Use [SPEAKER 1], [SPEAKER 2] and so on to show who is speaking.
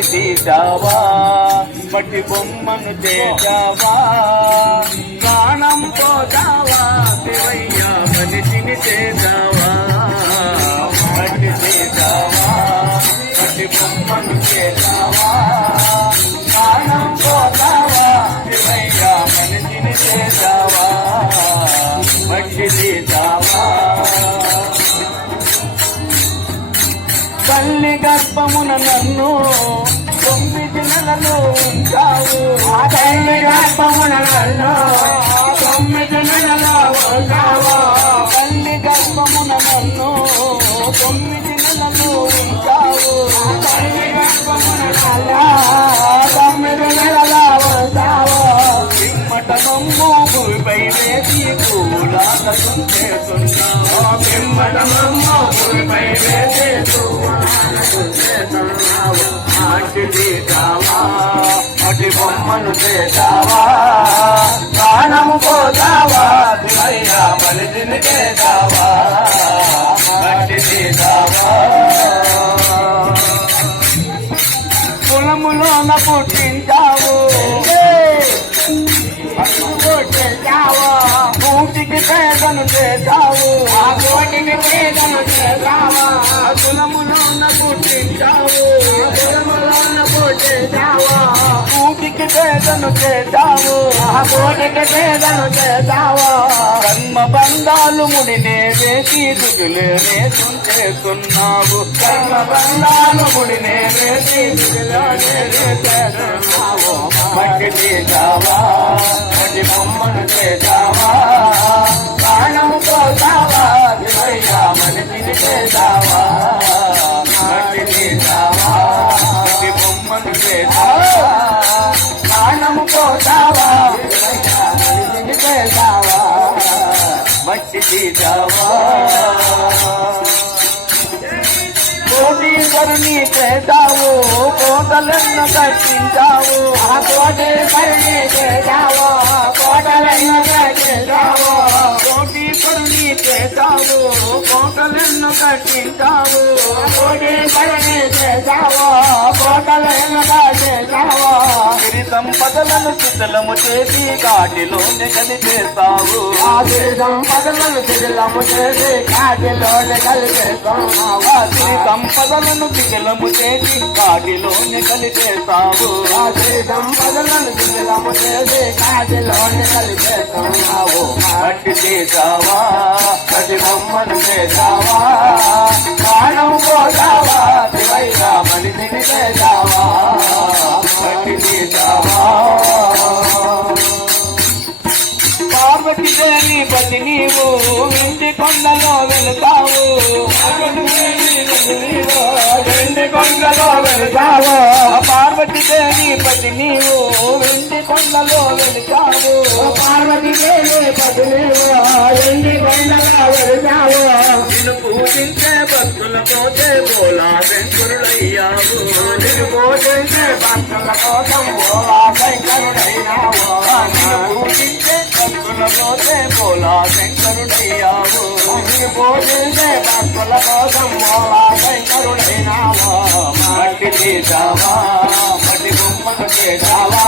[SPEAKER 1] మట్టి తీసావా మట్టి బొమ్మను చేశావా? ప్రాణం పోతావా? శివయ్య మనిషిని చేశావా? మట్టి తీసావా మట్టి బొమ్మను చేశావా? ప్రాణం పోతావా? శివయ్య మనిషిని చేశావా? తల్లి గర్భమున నన్ను తొమ్మిది నెలలు ఉంటావు
[SPEAKER 2] ఆ తల్లి గర్భమున నన్ను
[SPEAKER 1] అటు బొమ్మను చేసావా ప్రాణము పోతావా దివయ్యా బలిదిని చేసావా అటు చేసావా పొలములోన పుట్టించావు
[SPEAKER 2] పుట్టించావు.
[SPEAKER 1] కూటికి పేదను చేశావు
[SPEAKER 2] ఆ కోటికి పేదను చేశావు.
[SPEAKER 1] కులములోన పుట్టించావు
[SPEAKER 2] కులములోన పుట్టించావు.
[SPEAKER 1] కూటికి పేదను చేశావు
[SPEAKER 2] ఆ కోటికి పేదను చేశావు.
[SPEAKER 1] కర్మ బంధాలు ముడినే వేసి దుగులే వేసం చేస్తున్నావు కర్మ బంధాలు ముడినే వేసి దుగులోనే వేసేస్తున్నావు మట్టి చేశావా మట్టి బొమ్మను చేశావా పోతావా శివయ్య మనిషిని చేశావా బొమ్మను చేశావా ప్రాణము పోతావా మనిషిని చేశావా మట్టి తీసావా కోటీశ్వరుని చేశావు కోటలను కట్టించావు
[SPEAKER 2] ఆ కోటి కరుణి చేశావు. కోటలను కోటి కరుణి చేశావు.
[SPEAKER 1] సంపదలను శిథిలము చేసి కాటిలోనే కలిపేస్తావు.
[SPEAKER 2] సంపదలను శిథిలము చేసి కాటిలోని కలిపేస్తున్నావు.
[SPEAKER 1] సిరి సంపదలను శిథిలము చేసి కాటిలోనే కలిపేస్తావు.
[SPEAKER 2] సంపదలను శిథిలము చేసి కాటిలోని కలిపేస్తున్నావు.
[SPEAKER 1] మట్టి చేసావా? ప్రతి బొమ్మను చేసావా? ప్రాణం పోసావా? శివయ్య మనిషిని చేసావా? ఇంటి కొండలో వెళతావు.
[SPEAKER 2] ఇంటి కొండలో వెళతావు.
[SPEAKER 1] పార్వతి దేవి పతి నీవు ఇంటి కొండలో వెళతావు.
[SPEAKER 2] పార్వతి దేవి పతి నీవు ఇంటి కొండలో వెళతావు.
[SPEAKER 1] నిన్ను పూజించే భక్తుల పోతే బోలా శంకరుడయ్యావు
[SPEAKER 2] నిన్ను పూజించే భక్తుల కోసం బోలా శంకరుడైనావు.
[SPEAKER 1] నిన్ను పూజించే భక్తుల పోతే బోలా శంకరుడయ్యావు.
[SPEAKER 2] నిన్ను పూజించే భక్తుల కోసం ఓలా శంకరుడైనావు.
[SPEAKER 1] మట్టి చేసావా మట్టి బొమ్మను చేసావా